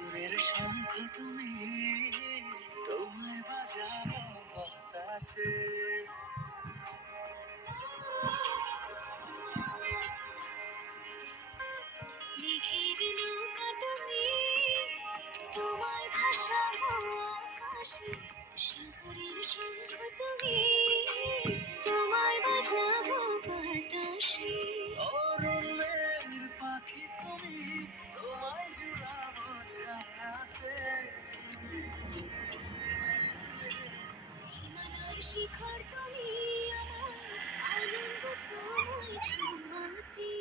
সুরের শঙ্খ তুমি, তোমায় বাজাবো বাতাসে। মেঘের নৌকা তুমি, তোমায় ভাসাবো আকাশে। সাগরের শঙ্খ তুমি, তোমায় বাজাবো বাতাসে। অরণ্যের পাখি তুমি, তোমায় জুড়াবো ছায়াতে। হিমালয় শিখর তুমি, আমার আনন্দ তোমায় ছোঁয়াতে।